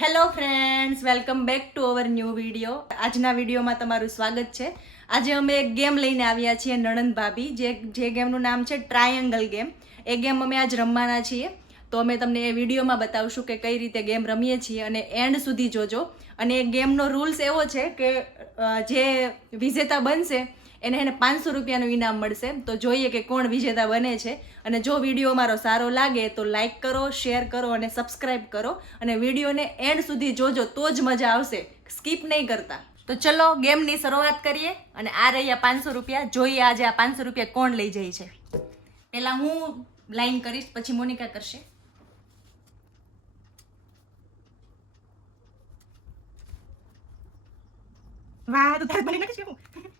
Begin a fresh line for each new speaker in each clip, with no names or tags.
Hello friends welcome back to our new video આજના વિડીયોમાં તમારું સ્વાગત છે. આજે અમે એક ગેમ લઈને આવ્યા છીએ, નણંદ ભાભી. જે જે ગેમનું નામ છે ટ્રાયંગલ ગેમ એ ગેમ અમે આજ રમવાના છીએ. તો અમે તમને એ વિડીયોમાં બતાવશું કે કઈ રીતે ગેમ રમીએ છીએ અને એન્ડ સુધી જોજો. અને એ ગેમનો રૂલ્સ એવો છે કે જે વિજેતા બનશે એને એને પાંચસો રૂપિયાનું ઇનામ મળશે. તો જોઈએ કે કોણ વિજેતા બને છે. અને જો વીડિયો મારો સારો લાગે તો લાઈક કરો શેર કરો અને સબસ્ક્રાઈબ કરો. અને વિડીયોને એન્ડ સુધી જોજો, તો જ મજા આવશે. સ્કીપ નહીં કરતા. તો ચલો ગેમની શરૂઆત કરીએ અને આ રહ્યા પાંચસો રૂપિયા. જોઈએ આજે આ પાંચસો રૂપિયા કોણ લઈ જાય છે. પહેલાં હું લાઈન કરીશ, પછી મોનિકા કરશે.
વાહ તો તારે બની નાખીશ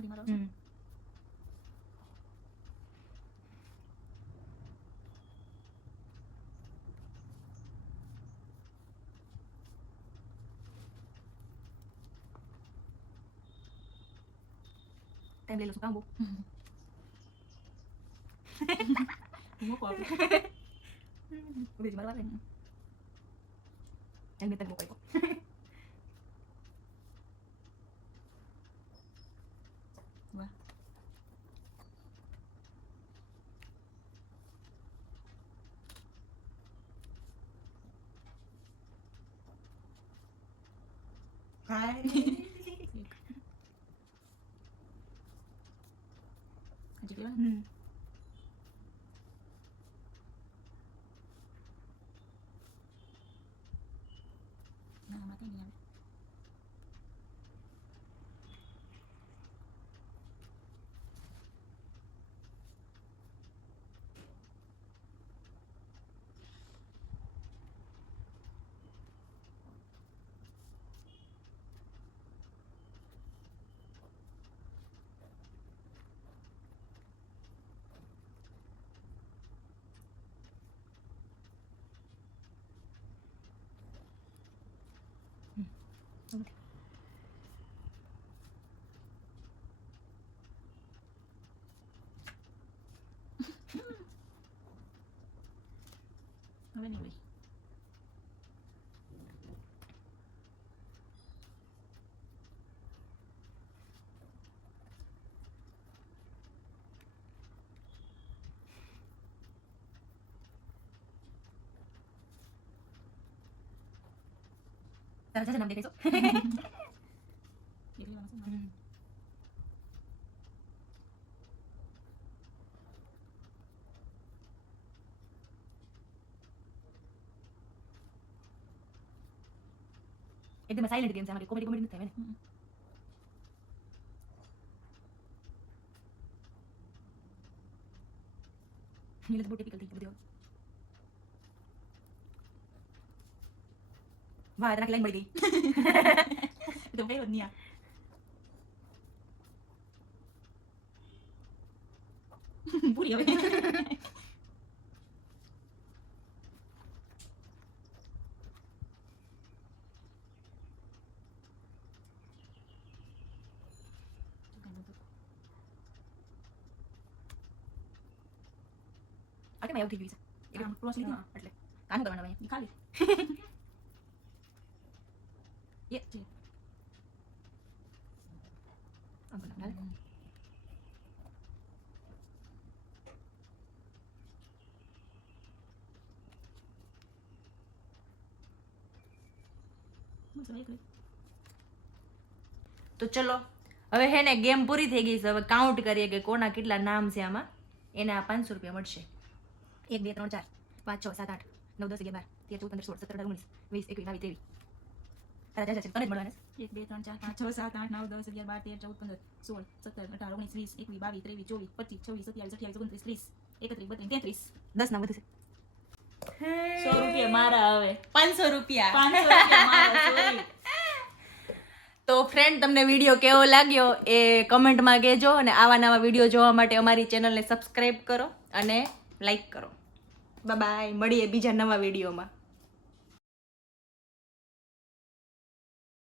prima
rosa. Mm. Cambo. hai
hehehehajulat Ajak lah. Hmm.
Nah, mati gimana? OK。好，Anyway。Tarasnya senam diri, so.
Diri
langsung. Hmm. Itu masalah yang game sama dia, komedi komedi itu
temen. Ini lebih difficult video. वादना की line
बढ़ गई तो भाई होनी बुरी
हो गई Ada yang
mau dijual? Ikan plus
ini, ada.
Kan udah mana banyak? Kali.
બસ હવે એક લે.
તો ચલો, હવે હે ને ગેમ પૂરી થઈ ગઈ છે. હવે કાઉન્ટ કરીએ કે કોના કેટલા નામ છે આમાં. એને આ પાંચસો રૂપિયા મળશે. એક, બે, ત્રણ, ચાર, પાંચ, છ, સાત, આઠ, નવ, દસ, અગિયાર, બાર, તેર, ચૌદ, પંદર, સોળ, સત્તર, અઢાર, ઓગણીસ, વીસ, એકવીસ, બાવીસ, ત્રેવીસ. તારા ચાચા છે. તને જ મળવાના
એક બે ત્રણ ચાર પાંચ છ સાત આઠ નવ દસ અગિયાર બાર તેર ચૌદ પંદર સોળ સત્તર અઢાર ઓગણીસ વીસ એકવીસ બાવીસ ત્રેવીસ ચોવીસ પચીસ છવ્વીસ સત્યાવીસ અઠ્યાવીસ ઓગણત્રીસ ત્રીસ એકત્રીસ બત્રીસ તેત્રીસ.
દસ ના વધુ છે.
સો રૂપિયા મારા હવે.
પાંચસો રૂપિયા.
પાંચસો રૂપિયા મારા
તો ફ્રેન્ડ તમને વીડિયો કેવો લાગ્યો એ કમેન્ટમાં કહેજો અને આવા નવા વીડિયો જોવા માટે અમારી ચેનલને સબસ્ક્રાઈબ કરો અને લાઈક કરો. બાય મળીએ બીજા નવા વિડીયોમાં